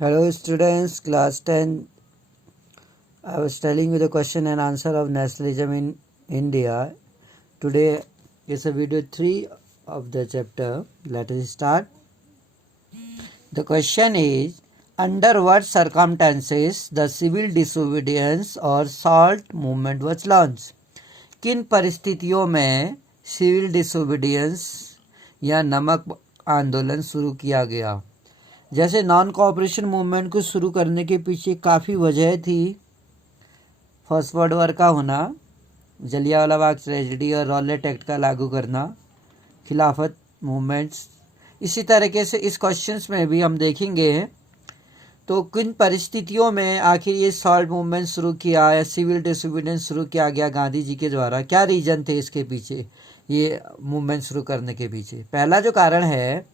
Hello students, class 10. I was telling you the question and answer of nationalism in India. Today is a video 3 of the chapter. Let us start. The question is, under what circumstances the civil disobedience or SALT movement was launched? किन परिस्थितियों में civil disobedience या नमक आंदोलन शुरू किया गया? जैसे नॉन कोऑपरेशन मूवमेंट को शुरू करने के पीछे काफ़ी वजह थी। फर्स्ट वर्ल्ड वॉर का होना, जलियांवाला बाग ट्रेजेडी और रॉलेट एक्ट का लागू करना, खिलाफत मूवमेंट्स। इसी तरीके से इस क्वेश्चंस में भी हम देखेंगे तो किन परिस्थितियों में आखिर ये सॉल्ट मूवमेंट शुरू किया या सिविल डिसोबीडियंस शुरू किया गया गांधी जी के द्वारा, क्या रीजन थे इसके पीछे, ये मूवमेंट शुरू करने के पीछे? पहला जो कारण है,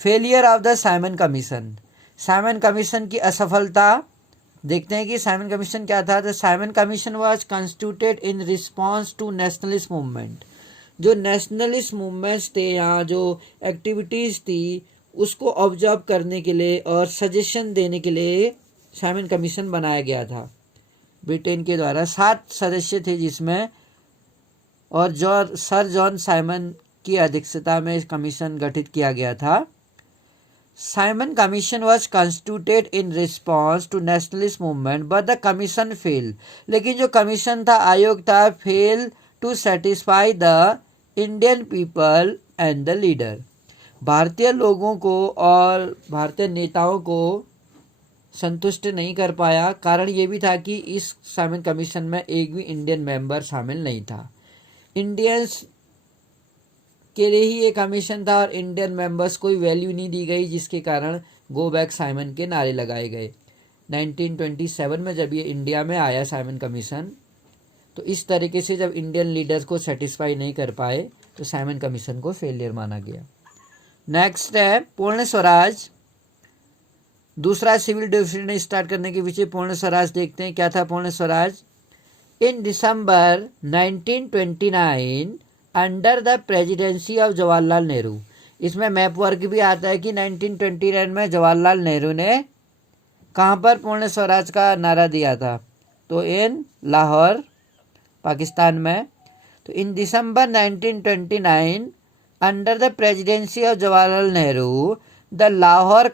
failure of the Simon Commission. Simon Commission की असफलता। देखते हैं कि साइमन कमीशन क्या था। The Simon Commission was constituted in response to nationalist movement. जो नेशनलिस्ट मूवमेंट्स थे, यहाँ जो एक्टिविटीज़ थी उसको ऑब्जर्व करने के लिए और सजेशन देने के लिए साइमन कमीशन बनाया गया था ब्रिटेन के द्वारा। 7 सदस्य थे जिसमें, और सर जॉन साइमन की अध्यक्षता में इस कमीशन गठित किया गया था। Simon Commission was constituted in response to nationalist movement, but the commission failed. लेकिन जो कमीशन था, आयोग था, fail to satisfy the Indian people and the leader. भारतीय लोगों को और भारतीय नेताओं को संतुष्ट नहीं कर पाया। कारण ये भी था कि इस साइमन कमीशन में एक भी इंडियन मेंबर शामिल नहीं था। इंडियंस के लिए ही ये कमीशन था और इंडियन मेंबर्स कोई वैल्यू नहीं दी गई, जिसके कारण गो बैक साइमन के नारे लगाए गए। 1927 में जब ये इंडिया में आया साइमन कमीशन, तो इस तरीके से जब इंडियन लीडर्स को सेटिस्फाई नहीं कर पाए तो साइमन कमीशन को फेलियर माना गया। नेक्स्ट है पूर्ण स्वराज। दूसरा सिविल डिसोबीडियंस स्टार्ट करने के पीछे पूर्ण स्वराज। देखते हैं क्या था पूर्ण स्वराज। इन दिसंबर 1929 under the presidency of Jawaharlal Nehru. इसमें मैप वर्क भी आता है कि 1929 में जवाहरलाल नेहरू ने कहाँ पर पूर्ण स्वराज का नारा दिया था, तो इन लाहौर पाकिस्तान में। तो इन दिसंबर 1929 under the presidency of Jawaharlal Nehru the Lahore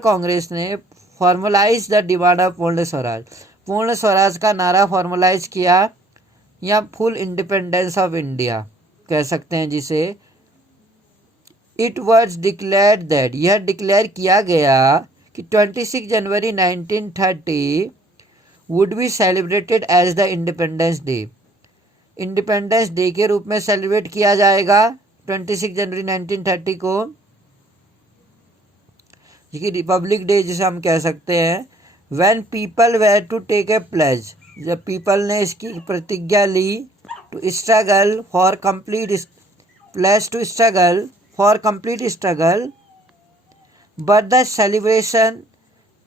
Congress ने formalise the demand of Purna Swaraj. पूर्ण स्वराज का नारा फॉर्मुलाइज किया, या फुल इंडिपेंडेंस ऑफ इंडिया कह सकते हैं जिसे। इट वाज डिक्लेयर्ड दैट, यह डिक्लेयर किया गया कि 26 January 1930 would be celebrated as the independence day. Independence day के रूप में सेलिब्रेट किया जाएगा 26 जनवरी 1930 को, कि रिपब्लिक डे जिसे हम कह सकते हैं। When people were to take a pledge, जब पीपल ने इसकी प्रतिज्ञा ली, to struggle for complete place to struggle for complete struggle, but the celebration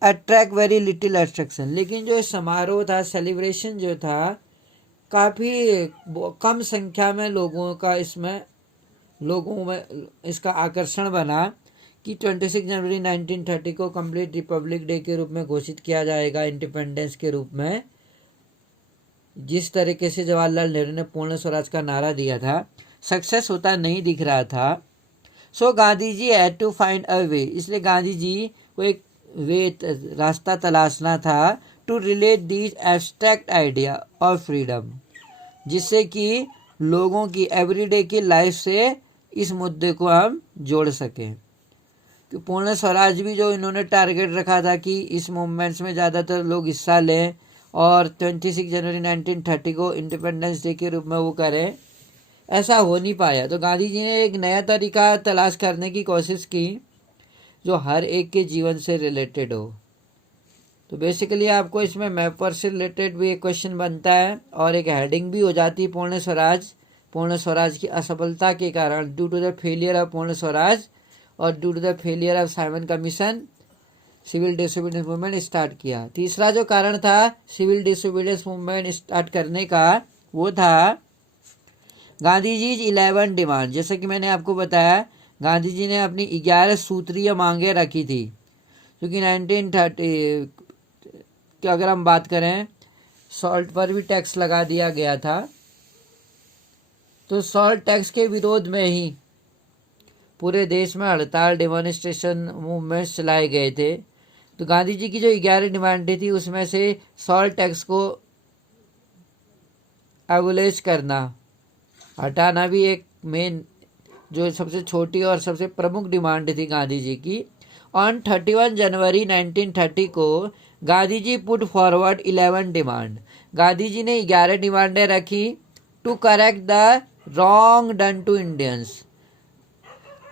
attract very little attraction. लेकिन जो समारोह था, सेलिब्रेशन जो था, काफ़ी कम संख्या में लोगों में इसका आकर्षण बना कि 26 जनवरी 1930 को कंप्लीट रिपब्लिक डे के रूप में घोषित किया जाएगा, इंडिपेंडेंस के रूप में। जिस तरीके से जवाहरलाल नेहरू ने पूर्ण स्वराज का नारा दिया था, सक्सेस होता नहीं दिख रहा था। So Gandhi ji had to find a way, इसलिए गांधी जी को एक रास्ता तलाशना था, to relate these abstract idea of freedom, जिससे कि लोगों की एवरीडे की लाइफ से इस मुद्दे को हम जोड़ सकें। कि पूर्ण स्वराज भी जो इन्होंने टारगेट रखा था कि इस मूवमेंट्स में ज़्यादातर लोग हिस्सा लें और 26 जनवरी 1930 को इंडिपेंडेंस डे के रूप में वो करें, ऐसा हो नहीं पाया। तो गांधी जी ने एक नया तरीका तलाश करने की कोशिश की जो हर एक के जीवन से रिलेटेड हो। तो बेसिकली आपको इसमें मैपर से रिलेटेड भी एक क्वेश्चन बनता है और एक हेडिंग भी हो जाती है पूर्ण स्वराज की असफलता के कारण, due to the failure of Purna Swaraj और due to the failure of Simon Commission civil disobedience movement start किया। तीसरा जो कारण था सिविल डिसोबीडियंस मूवमेंट स्टार्ट करने का, वो था गांधी जी 11 डिमांड। जैसे कि मैंने आपको बताया, गांधी जी ने अपनी 11 सूत्रीय मांगे रखी थी। क्योंकि 1930 की अगर हम बात करें सॉल्ट पर भी टैक्स लगा दिया गया था। तो सॉल्ट टैक्स के विरोध में ही पूरे देश में हड़ताल, डेमोन्स्ट्रेशन, मूवमेंट्स चलाए गए थे। तो गांधी जी की जो 11 डिमांडें थी उसमें से सॉल्ट टैक्स को एबोलिश करना, हटाना भी एक मेन, जो सबसे छोटी और सबसे प्रमुख डिमांड थी गांधी जी की। ऑन 31 जनवरी 1930 को Gandhi ji put forward 11 demand. Gandhi ji ने 11 डिमांडें रखी to correct the wrong done to Indians.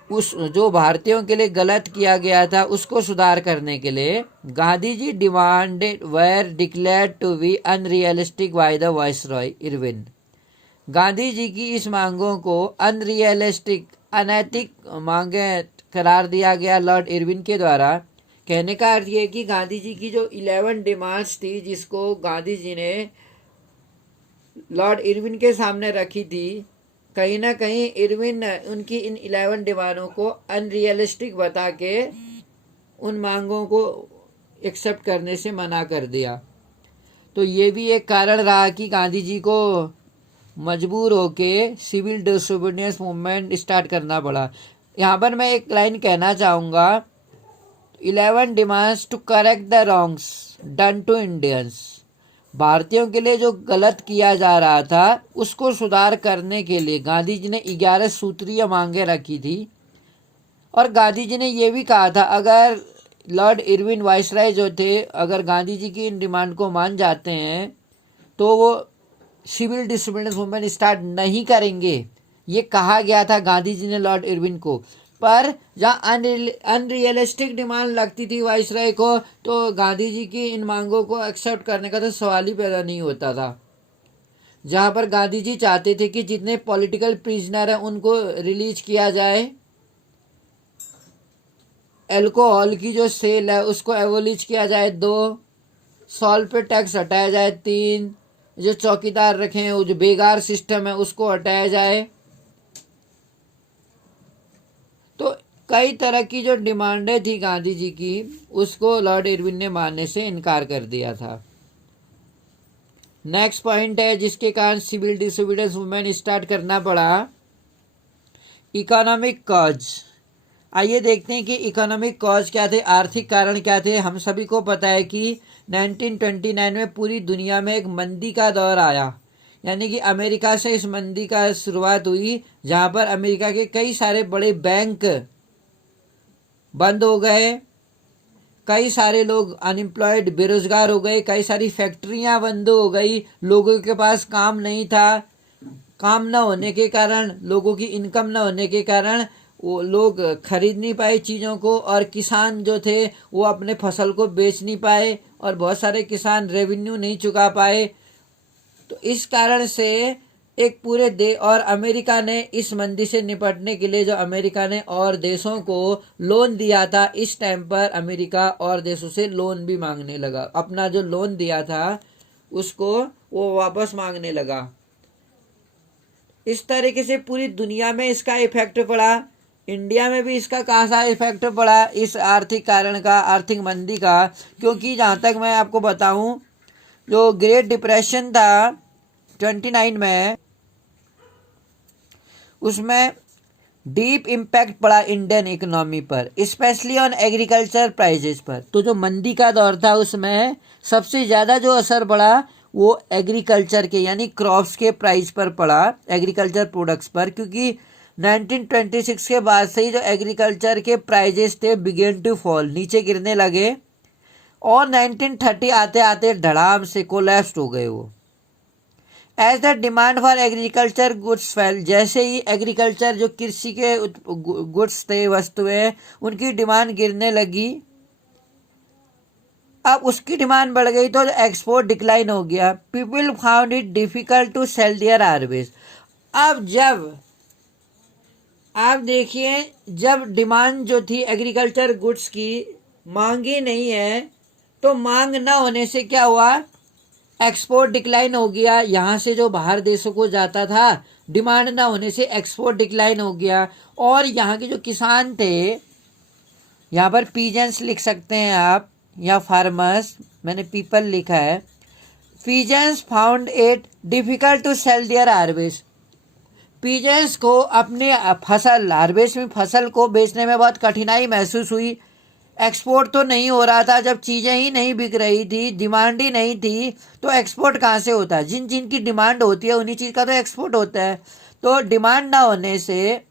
उस जो भारतीयों के लिए गलत किया गया था उसको सुधार करने के लिए Gandhi ji demanded were declared to be unrealistic by the viceroy Irwin. Gandhi ji की इस मांगों को अनरियलिस्टिक, अनैतिक मांगे करार दिया गया लॉर्ड इरविन के द्वारा। कहने का अर्थ ये कि गांधी जी की जो 11 डिमांड्स थी जिसको गांधी जी ने लॉर्ड इरविन के सामने रखी थी, कहीं ना कहीं इरविन ने उनकी इन 11 डिमांडों को अनरियलिस्टिक बता के उन मांगों को एक्सेप्ट करने से मना कर दिया। तो ये भी एक कारण रहा कि गांधी जी को मजबूर होके सिविल डिसोबीडियंस मूवमेंट स्टार्ट करना पड़ा। यहाँ पर मैं एक लाइन कहना चाहूँगा, 11 demands to correct the wrongs done to Indians. भारतीयों के लिए जो गलत किया जा रहा था उसको सुधार करने के लिए गांधी जी ने 11 सूत्रीय मांगे रखी थी। और गांधी जी ने यह भी कहा था अगर लॉर्ड इरविन वाइसराय जो थे अगर गांधी जी की इन डिमांड को मान जाते हैं तो वो सिविल डिसोबीडियंस मूवमेंट स्टार्ट नहीं करेंगे। ये कहा गया था गांधी जी ने लॉर्ड इरविन को। पर जहाँ अनरियलिस्टिक डिमांड लगती थी वाइसराय को तो गांधी जी की इन मांगों को एक्सेप्ट करने का तो सवाल ही पैदा नहीं होता था। जहाँ पर गांधी जी चाहते थे कि जितने पॉलिटिकल प्रिजनर हैं उनको रिलीज किया जाए, अल्कोहल की जो सेल है उसको एबोलिश किया जाए 2, सॉल्ट पे टैक्स हटाया जाए 3, जो चौकीदार रखे हैं वो जो बेगार सिस्टम है उसको हटाया जाए। तो कई तरह की जो डिमांडें थी गांधी जी की उसको लॉर्ड इरविन ने मानने से इनकार कर दिया था। नेक्स्ट पॉइंट है जिसके कारण सिविल डिसोबीडियंस मूवमेंट स्टार्ट करना पड़ा, इकोनॉमिक कॉज। आइए देखते हैं कि इकोनॉमिक कॉज क्या थे, आर्थिक कारण क्या थे। हम सभी को पता है कि 1929 में पूरी दुनिया में एक मंदी का दौर आया, यानी कि अमेरिका से इस मंदी का शुरुआत हुई जहां पर अमेरिका के कई सारे बड़े बैंक बंद हो गए, कई सारे लोग अनएम्प्लॉयड बेरोजगार हो गए, कई सारी फैक्ट्रियां बंद हो गई, लोगों के पास काम नहीं था। काम न होने के कारण, लोगों की इनकम न होने के कारण वो लोग खरीद नहीं पाए चीज़ों को और किसान जो थे वो अपने फसल को बेच नहीं पाए और बहुत सारे किसान रेवेन्यू नहीं चुका पाए। तो इस कारण से एक पूरे देश और अमेरिका ने इस मंदी से निपटने के लिए जो अमेरिका ने और देशों को लोन दिया था, इस टाइम पर अमेरिका और देशों से लोन भी मांगने लगा। अपना जो लोन दिया था उसको वो वापस मांगने लगा। इस तरीके से पूरी दुनिया में इसका इफेक्ट पड़ा। इंडिया में भी इसका खासा इफेक्ट पड़ा इस आर्थिक कारण का, आर्थिक मंदी का। क्योंकि जहाँ तक मैं आपको बताऊं जो ग्रेट डिप्रेशन था 29 में, उसमें डीप इम्पैक्ट पड़ा इंडियन इकोनॉमी पर, स्पेशली ऑन एग्रीकल्चर प्राइजेस पर। तो जो मंदी का दौर था उसमें सबसे ज़्यादा जो असर पड़ा वो एग्रीकल्चर के यानी क्रॉप्स के प्राइस पर पड़ा, एग्रीकल्चर प्रोडक्ट्स पर। क्योंकि 1926 के बाद से ही जो एग्रीकल्चर के प्राइजेस थे बिगेन टू फॉल, नीचे गिरने लगे और 1930 आते आते धड़ाम से कोलैप्स हो गए वो। As the demand for agriculture goods fell, जैसे ही एग्रीकल्चर जो कृषि के गुड्स थे, वस्तुएं, उनकी डिमांड गिरने लगी। अब उसकी डिमांड बढ़ गई तो एक्सपोर्ट डिक्लाइन हो गया। People found it difficult to sell their harvest. अब जब आप देखिए, जब डिमांड जो थी एग्रीकल्चर गुड्स की मांगी नहीं है तो मांग ना होने से क्या हुआ, एक्सपोर्ट डिक्लाइन हो गया। यहाँ से जो बाहर देशों को जाता था, डिमांड ना होने से एक्सपोर्ट डिक्लाइन हो गया। और यहाँ के जो किसान थे यहाँ पर पीजेंट्स लिख सकते हैं आप, या फार्मर्स, मैंने पीपल लिखा है। Peasants found it difficult to sell their harvest. Peasants को अपने फसल, हार्वेस्ट में फसल को बेचने में बहुत कठिनाई महसूस हुई। एक्सपोर्ट तो नहीं हो रहा था, जब चीज़ें ही नहीं बिक रही थी, डिमांड ही नहीं थी, तो एक्सपोर्ट कहाँ से होता है? जिन जिन की डिमांड होती है उन्हीं चीज़ का तो एक्सपोर्ट होता है। तो डिमांड ना होने से,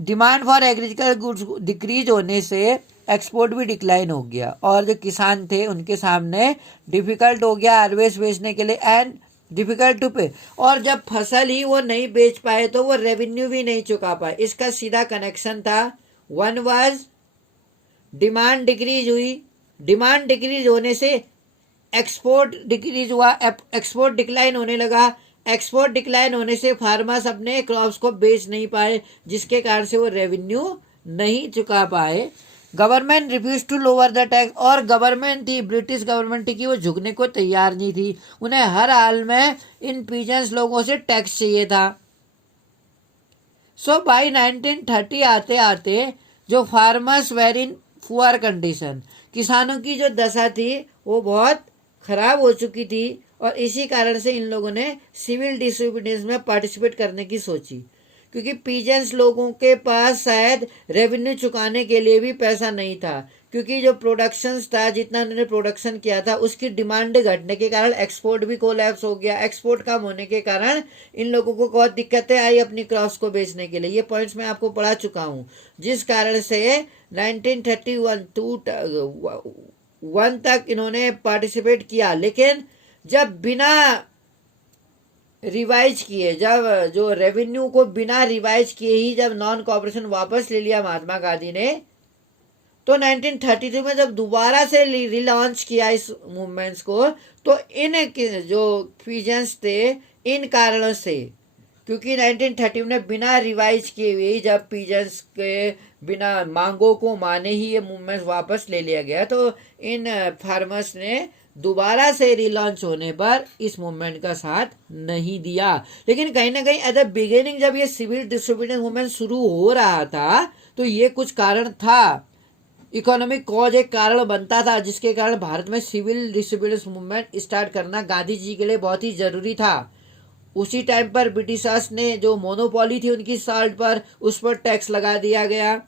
demand for agriculture goods decrease होने से एक्सपोर्ट भी डिक्लाइन हो गया, और जो किसान थे उनके सामने डिफिकल्ट हो गया हार्वेस्ट बेचने के लिए, एंड डिफिकल्ट टू पे। और जब फसल ही वो नहीं बेच पाए तो वो रेवेन्यू भी नहीं चुका पाए। इसका सीधा कनेक्शन था। वन वाज डिमांड डिक्रीज हुई, डिमांड डिक्रीज होने से एक्सपोर्ट डिक्रीज हुआ, एक्सपोर्ट डिक्लाइन होने लगा। एक्सपोर्ट डिक्लाइन होने से फार्मर्स अपने क्रॉप्स को बेच नहीं पाए, जिसके कारण से वो रेवेन्यू नहीं चुका पाए। Government refuse to lower the tax, और गवर्नमेंट थी, ब्रिटिश गवर्नमेंट थी कि वो झुकने को तैयार नहीं थी। उन्हें हर हाल में इन पीजेंट्स लोगों से टैक्स चाहिए था। सो बाई 1930 आते आते जो farmers were in poor condition, किसानों की जो दशा थी वो बहुत खराब हो चुकी थी, और इसी कारण से इन लोगों ने सिविल डिसोबीडियंस में पार्टिसिपेट करने की सोची। क्योंकि पीजेंट्स लोगों के पास शायद रेवेन्यू चुकाने के लिए भी पैसा नहीं था, क्योंकि जो प्रोडक्शन था, जितना उन्होंने प्रोडक्शन किया था उसकी डिमांड घटने के कारण एक्सपोर्ट भी कोलैप्स हो गया। एक्सपोर्ट कम होने के कारण इन लोगों को बहुत दिक्कतें आई अपनी क्रॉप्स को बेचने के लिए। ये पॉइंट्स मैं आपको पढ़ा चुका हूँ, जिस कारण से 1931 तक इन्होंने पार्टिसिपेट किया। लेकिन जब बिना रिवाइज किए, जब जो रेवेन्यू को बिना रिवाइज किए ही जब नॉन कॉपरेशन वापस ले लिया महात्मा गांधी ने, तो 1932 में जब दोबारा से रिलॉन्च किया इस मूवमेंट्स को, तो इन जो पीजेंट्स थे, इन कारणों से, क्योंकि 1930 में बिना रिवाइज किए हुए जब पीजेंट्स के बिना मांगों को माने ही ये मूवमेंट वापस ले लिया गया, तो इन फार्मर्स ने दोबारा से रिलॉन्च होने पर इस मूवमेंट का साथ नहीं दिया। लेकिन कहीं ना कहीं एट द बिगिनिंग जब ये सिविल डिसोबीडियंस मूवमेंट शुरू हो रहा था, तो ये कुछ कारण था, इकोनॉमिक कॉज एक कारण बनता था, जिसके कारण भारत में सिविल डिसोबीडियंस मूवमेंट स्टार्ट करना गांधी जी के लिए बहुत ही जरूरी था। उसी टाइम पर ब्रिटिशर्स ने जो मोनोपोली थी उनकी साल्ट पर, उस पर टैक्स लगा दिया गया।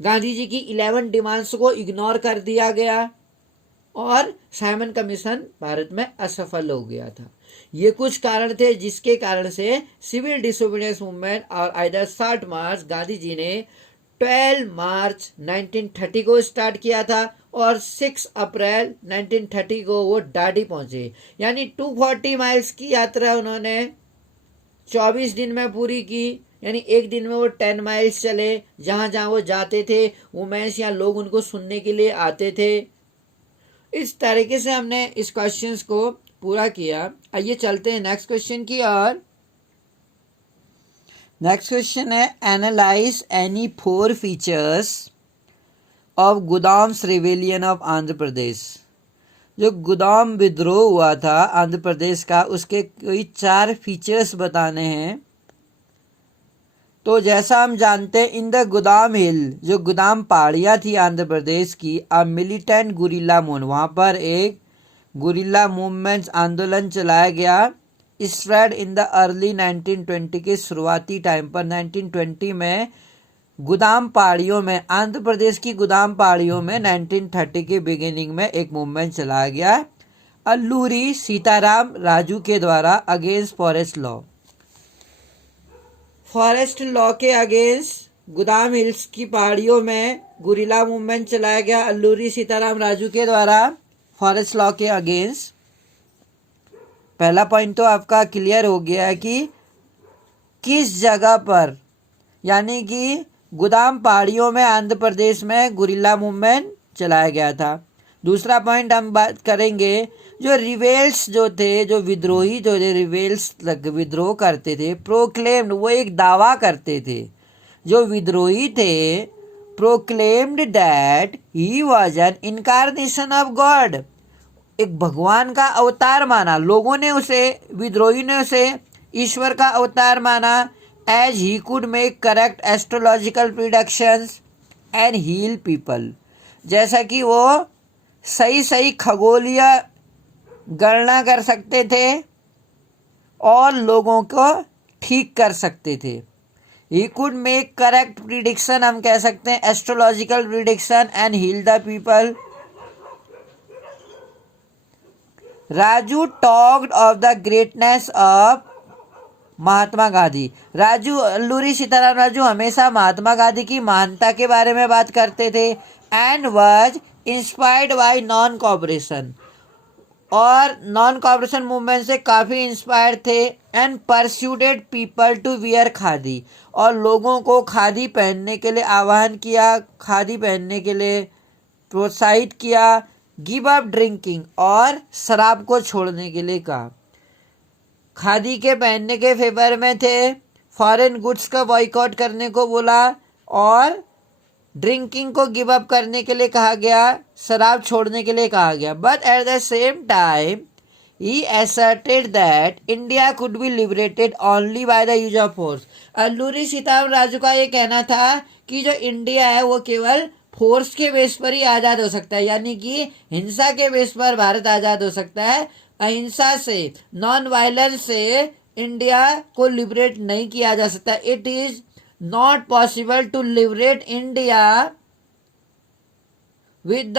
गांधी जी की 11 डिमांड्स को इग्नोर कर दिया गया, और साइमन कमीशन भारत में असफल हो गया था। ये कुछ कारण थे जिसके कारण से सिविल डिसोबीडियंस मूवमेंट, और आइदर 60 मार्च गांधी जी ने 12 मार्च 1930 को स्टार्ट किया था, और 6 अप्रैल 1930 को वो डाडी पहुंचे। यानी 240 माइल्स की यात्रा उन्होंने 24 दिन में पूरी की। यानी एक दिन में वो 10 माइल्स चले। जहां जहां वो जाते थे, वुमेन्स या लोग उनको सुनने के लिए आते थे। इस तरीके से हमने इस क्वेश्चन को पूरा किया। आइए चलते हैं नेक्स्ट क्वेश्चन की ओर। नेक्स्ट क्वेश्चन है, analyse any 4 features of Gudem's rebellion of Andhra Pradesh. जो गुदाम विद्रोह हुआ था आंध्र प्रदेश का, उसके कोई 4 फीचर्स बताने हैं। तो जैसा हम जानते हैं, इन द गुदाम हिल, जो गुदाम पहाड़ियाँ थी आंध्र प्रदेश की, अ मिलिटेंट गुरिल्ला मूवमेंट, वहाँ पर एक गुरिल्ला मूवमेंट आंदोलन चलाया गया। स्प्रेड इन द अर्ली 1920 के शुरुआती टाइम पर 1920 में गुदाम पहाड़ियों में, आंध्र प्रदेश की गुदाम पहाड़ियों में 1930 के बिगिनिंग में एक मूवमेंट चलाया गया अल्लूरी सीताराम राजू के द्वारा against forest law. Forest law के अगेंस्ट गुदाम हिल्स की पहाड़ियों में गुरिल्ला मूवमेंट चलाया गया अल्लूरी सीताराम राजू के द्वारा फॉरेस्ट लॉ के अगेंस्ट। पहला पॉइंट तो आपका क्लियर हो गया है कि किस जगह पर, यानी कि गुदाम पहाड़ियों में आंध्र प्रदेश में गुरिल्ला मूवमेंट चलाया गया था। दूसरा पॉइंट हम बात करेंगे, जो रिवेल्स जो थे, जो विद्रोही जो रिवेल्स विद्रोह करते थे, प्रोक्लेम्ड, वो एक दावा करते थे, जो विद्रोही थे, proclaimed that he was an incarnation of God, एक भगवान का अवतार माना। लोगों ने उसे, विद्रोही ने उसे ईश्वर का अवतार माना। as he could make correct astrological predictions and heal people. जैसा कि वो सही सही खगोलीय गणना कर सकते थे और लोगों को ठीक कर सकते थे. He could make correct prediction, हम कह सकते हैं astrological prediction and heal the people. Raju talked of the greatness of Mahatma Gandhi. Alluri Sitarama Raju हमेशा महात्मा गांधी की महानता के बारे में बात करते थे. And was inspired by non cooperation, और नॉन कॉपरेशन मूवमेंट से काफ़ी इंस्पायर थे. And persuaded people to wear khadi, और लोगों को खादी पहनने के लिए आह्वान किया, खादी पहनने के लिए प्रोत्साहित किया. गिव अप ड्रिंकिंग, और शराब को छोड़ने के लिए कहा. खादी के पहनने के फेवर में थे. फॉरेन गुड्स का बॉयकॉट करने को बोला और ड्रिंकिंग को गिव अप करने के लिए कहा गया, शराब छोड़ने के लिए कहा गया. But at the same time he asserted that India could be liberated only by the use of force. Alluri Sitarama Raju का ये कहना था कि जो इंडिया है वो केवल फोर्स के बेस पर ही आज़ाद हो सकता है, यानी कि हिंसा के बेस पर भारत आज़ाद हो सकता है. अहिंसा से, नॉन वायलेंस से इंडिया को लिबरेट नहीं किया जा सकता. It is not possible to liberate India with the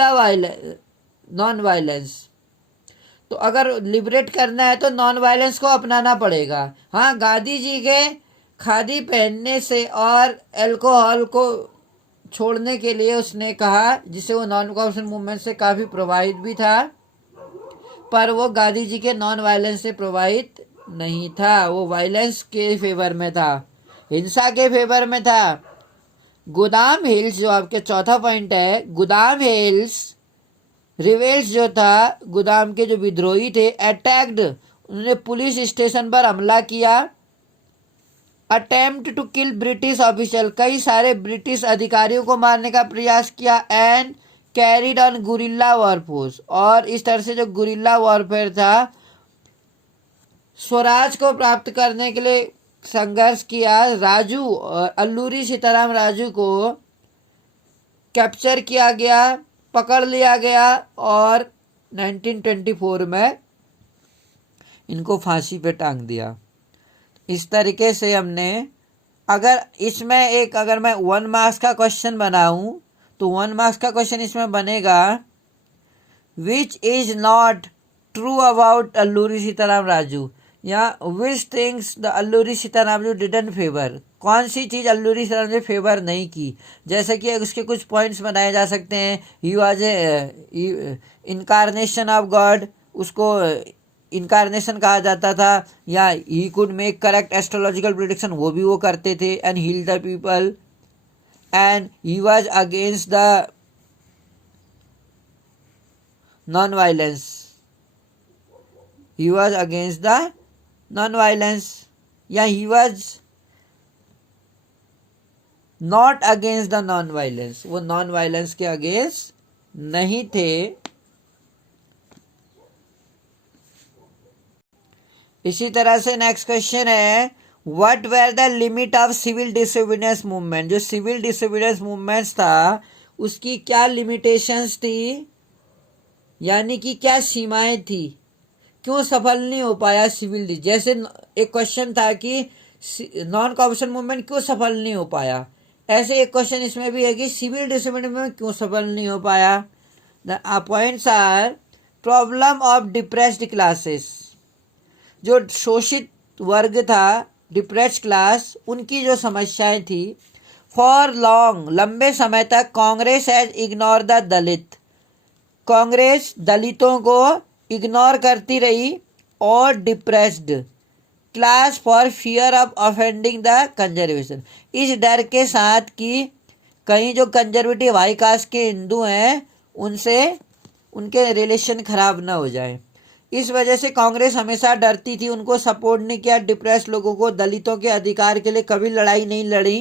non violence. तो अगर लिबरेट करना है तो नॉन वायलेंस को अपनाना पड़ेगा. हाँ, गांधी जी के खादी पहनने से और अल्कोहल को छोड़ने के लिए उसने कहा, जिसे वो नॉन कॉपरेशन मूवमेंट से काफ़ी प्रभावित भी था, पर वो गांधी जी के नॉन वायलेंस से प्रभावित नहीं था. वो वायलेंस के फेवर में था, हिंसा के फेवर में था. गोदाम हिल्स, जो आपके चौथा पॉइंट है, गोदाम हिल्स रिवेल्स जो था, गोदाम के जो विद्रोही थे, अटैक्ड, उन्होंने पुलिस स्टेशन पर हमला किया. Attempt to kill British official, कई सारे ब्रिटिश अधिकारियों को मारने का प्रयास किया. And carried on guerrilla warfare, और इस तरह से जो गुरिल्ला वॉरफेयर था, स्वराज को प्राप्त करने के लिए संघर्ष किया. राजू, अल्लूरी सीताराम राजू को कैप्चर किया गया, पकड़ लिया गया, और 1924 में इनको फांसी पे टांग दिया. इस तरीके से हमने, अगर मैं 1 मार्क्स का क्वेश्चन बनाऊं तो 1 मार्क्स का क्वेश्चन इसमें बनेगा, which is not true about Alluri Sitarama Raju, या which things the Alluri Sitarama Raju didn't favour, कौन सी चीज़ अल्लूरी सीताराम ने फेवर नहीं की. जैसे कि उसके कुछ पॉइंट्स बनाए जा सकते हैं. He was incarnation of God, उसको इनकारनेशन कहा जाता था. या he could make correct astrological prediction, वो भी वो करते थे. And heal the people. And he was against the non violence, he was against the non violence, या he was not against the non violence, वो नॉन वायलेंस के against नहीं थे. इसी तरह से नेक्स्ट क्वेश्चन है, what were the limit of civil disobedience movement. जो सिविल डिसोबीडियंस मूवमेंट था उसकी क्या लिमिटेशंस थी, यानी कि क्या सीमाएं थी, क्यों सफल नहीं हो पाया सिविल. जैसे एक क्वेश्चन था कि नॉन कॉपरेशन मूवमेंट क्यों सफल नहीं हो पाया, ऐसे एक क्वेश्चन इसमें भी है कि सिविल डिसोबीडियंस मूवमेंट क्यों सफल नहीं हो पाया. The points are, problem of depressed classes, जो शोषित वर्ग था, डिप्रेस्ड क्लास, उनकी जो समस्याएं थी. फॉर लॉन्ग, लंबे समय तक कांग्रेस हैज इग्नोर द दलित, कांग्रेस दलितों को इग्नोर करती रही. और depressed class for fear of offending the conservation, इस डर के साथ कि कहीं जो कंजर्वेटिव हाई कास्ट के हिंदू हैं उनसे उनके रिलेशन खराब ना हो जाए. इस वजह से कांग्रेस हमेशा डरती थी, उनको सपोर्ट नहीं किया. डिप्रेस लोगों को, दलितों के अधिकार के लिए कभी लड़ाई नहीं लड़ी,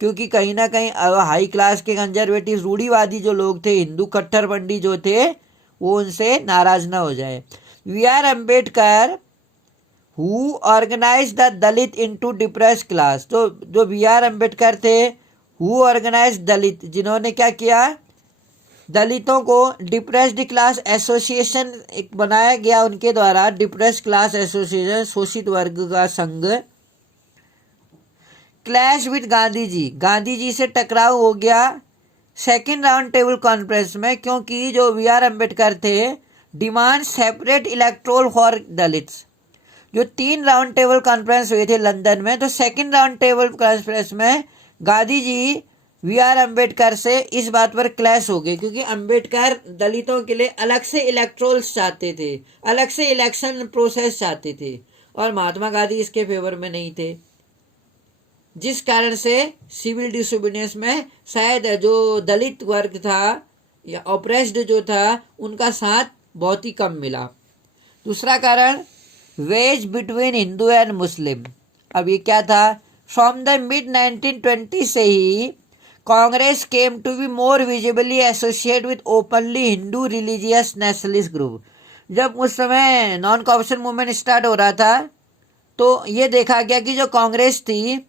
क्योंकि कहीं ना कहीं हाई क्लास के कंजर्वेटिव रूढ़िवादी जो लोग थे, हिंदू कट्टरपंथी जो थे, वो उनसे नाराज ना हो जाए. B R Ambedkar who organise the Dalit into depressed class. तो जो बी आर अम्बेडकर थे, हु ऑर्गेनाइज दलित, जिन्होंने क्या किया, दलितों को डिप्रेस्ड क्लास एसोसिएशन एक बनाया गया उनके द्वारा, डिप्रेस्ड क्लास एसोसिएशन, शोषित वर्ग का संघ। क्लैश विद गांधी जी, गांधी जी से टकराव हो गया सेकेंड राउंड टेबल कॉन्फ्रेंस में, क्योंकि जो बी आर अम्बेडकर थे demand separate electoral for Dalits. जो 3 राउंड टेबल कॉन्फ्रेंस हुए थे लंदन में, तो सेकेंड राउंड टेबल कॉन्फ्रेंस में गांधी जी बी आर अम्बेडकर से इस बात पर क्लैश हो गए, क्योंकि अम्बेडकर दलितों के लिए अलग से इलेक्टोरल्स चाहते थे, अलग से इलेक्शन प्रोसेस चाहते थे, और महात्मा गांधी इसके फेवर में नहीं थे, जिस कारण से सिविल डिसोबीडियंस में शायद जो दलित वर्ग था या ऑप्रेस्ड जो था उनका साथ बहुत ही कम मिला। दूसरा कारण, wedge between Hindu and Muslim. अब ये क्या था, फ्रॉम द मिड 1920 से ही Congress came to be more visibly associate with openly Hindu religious nationalist group. जब उस समय नॉन कॉर्पोरेशन मूवमेंट स्टार्ट हो रहा था, तो ये देखा गया कि जो कांग्रेस थी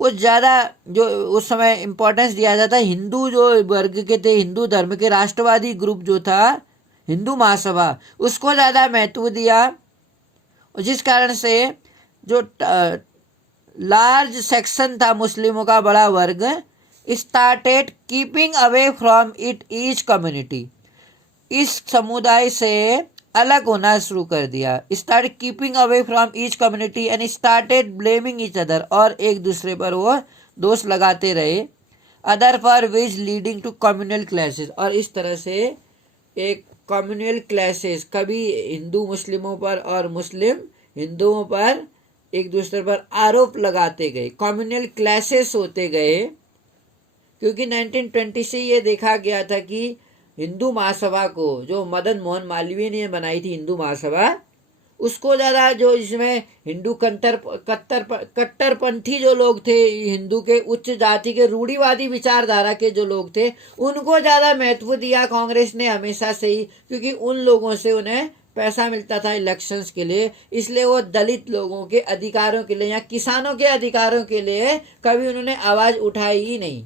वो ज़्यादा, जो उस समय इम्पोर्टेंस दिया जाता, हिंदू जो वर्ग के थे, हिंदू धर्म के राष्ट्रवादी ग्रुप जो था हिंदू महासभा, उसको ज़्यादा महत्व दिया, जिस कारण से जो लार्ज सेक्शन था मुस्लिमों का बड़ा वर्ग, started keeping away from it each community, इस समुदाय से अलग होना शुरू कर दिया। Start keeping away from each community and started blaming each other, और एक दूसरे पर वो दोष लगाते रहे, other for which leading to communal clashes, और इस तरह से एक कम्युनल क्लैशेस, कभी हिंदू मुस्लिमों पर और मुस्लिम हिंदुओं पर एक दूसरे पर आरोप लगाते गए, कम्युनल क्लैशेस होते गए, क्योंकि 1920 से ये देखा गया था कि हिंदू महासभा को, जो मदन मोहन मालवीय ने बनाई थी हिंदू महासभा, उसको ज़्यादा जो इसमें हिंदू कट्टरपंथी जो लोग थे, हिंदू के उच्च जाति के रूढ़िवादी विचारधारा के जो लोग थे, उनको ज़्यादा महत्व दिया कांग्रेस ने हमेशा से ही, क्योंकि उन लोगों से उन्हें पैसा मिलता था इलेक्शंस के लिए, इसलिए वो दलित लोगों के अधिकारों के लिए या किसानों के अधिकारों के लिए कभी उन्होंने आवाज़ उठाई ही नहीं।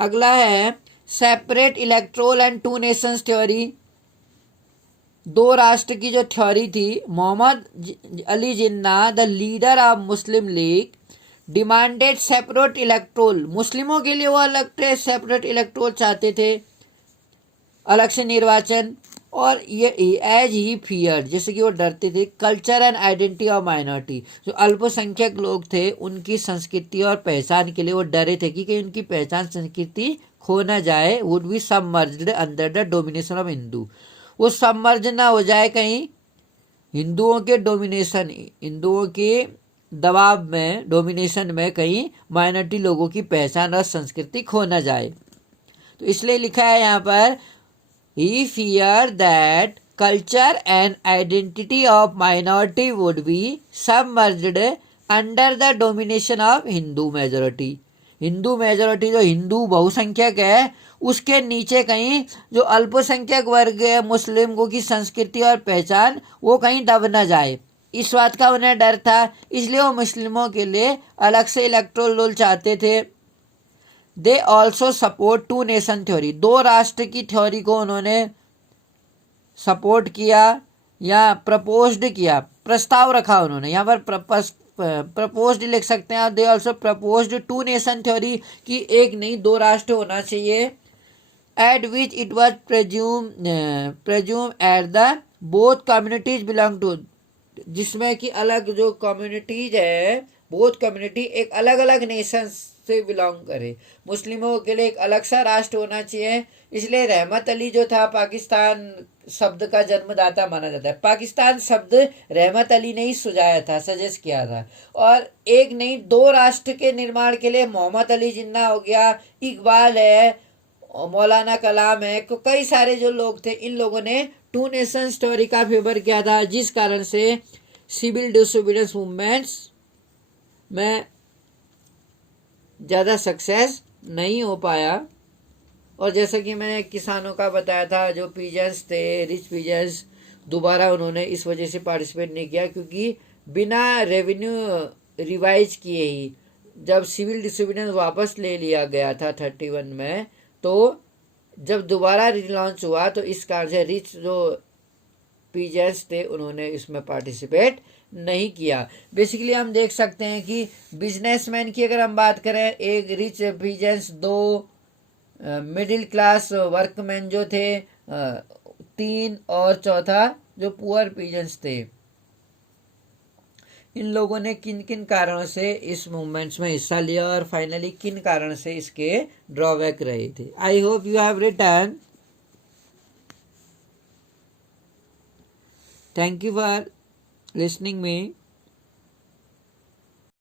अगला है separate electoral and two nations theory. 2 राष्ट्र की जो थ्योरी थी, Mohammad Ali Jinnah, the leader of Muslim League, demanded separate electoral, मुस्लिमों के लिए वो अलग थे, सेपरेट इलेक्टोरल चाहते थे, अलग से निर्वाचन, और ये एज ही फियर, जैसे कि वो डरते थे, culture and identity of minority, जो अल्पसंख्यक लोग थे उनकी संस्कृति और पहचान के लिए वो डरे थे कि कहीं उनकी पहचान संस्कृति खो ना जाए, would be submerged under the domination of Hindu, वो सबमर्ज ना हो जाए कहीं हिंदुओं के डोमिनेशन, हिंदुओं के दबाव में, डोमिनेशन में कहीं माइनॉरिटी लोगों की पहचान और संस्कृति खो ना जाए। तो इसलिए लिखा है यहाँ पर, he feared that culture and identity of minority would be submerged under the domination of Hindu majority। Hindu majority, जो हिंदू बहुसंख्यक है, उसके नीचे कहीं जो अल्पसंख्यक वर्ग है मुस्लिमों की संस्कृति और पहचान, वो कहीं दब न जाए, इस बात का उन्हें डर था, इसलिए वो मुस्लिमों के लिए अलग से इलेक्टोरल रोल चाहते थे। They also support to nation theory, 2 राष्ट्र की थ्योरी को उन्होंने सपोर्ट किया या प्रपोज्ड किया, प्रस्ताव रखा उन्होंने, यहाँ पर प्रपोज्ड लिख सकते हैं। They also proposed two nation theory, कि एक नहीं 2 राष्ट्र होना चाहिए, at which it was presume at the both communities belong to, जिसमें कि अलग जो कम्युनिटीज है, बोथ कम्युनिटी एक अलग अलग नेशन से बिलोंग करे, मुस्लिमों के लिए एक अलग सा राष्ट्र होना चाहिए। इसलिए रहमत अली जो था पाकिस्तान शब्द का जन्मदाता माना जाता है, पाकिस्तान शब्द रहमत अली ने ही सुझाया था, सजेस्ट किया था, और एक नहीं 2 राष्ट्र के निर्माण के लिए मोहम्मद अली जिन्ना हो गया, इकबाल है, मौलाना कलाम है, कई सारे जो लोग थे, इन लोगों ने 2 नेशन स्टोरी का फेवर किया था, जिस कारण से सिविल डिसोबीडियंस मूवमेंट्स में ज़्यादा सक्सेस नहीं हो पाया। और जैसा कि मैंने किसानों का बताया था, जो पीजेंट्स थे, रिच पीजेंट्स, दोबारा उन्होंने इस वजह से पार्टिसिपेट नहीं किया, क्योंकि बिना रेवेन्यू रिवाइज किए ही जब सिविल डिसोबीडियंस वापस ले लिया गया था 31 में, तो जब दोबारा रिलॉन्च हुआ तो इस कारण से रिच जो पीजेंट्स थे उन्होंने इसमें पार्टिसिपेट नहीं किया। बेसिकली हम देख सकते हैं कि बिजनेसमैन की अगर हम बात करें, एक रिच पीजेंट्स, दो मिडिल क्लास वर्कमैन जो थे 3, और चौथा जो पुअर पीजेंट्स थे। इन लोगों ने किन किन कारणों से इस मूवमेंट्स में हिस्सा लिया और फाइनली किन कारण से इसके ड्रॉबैक रहे थे। I hope you have written. Thank you for listening me.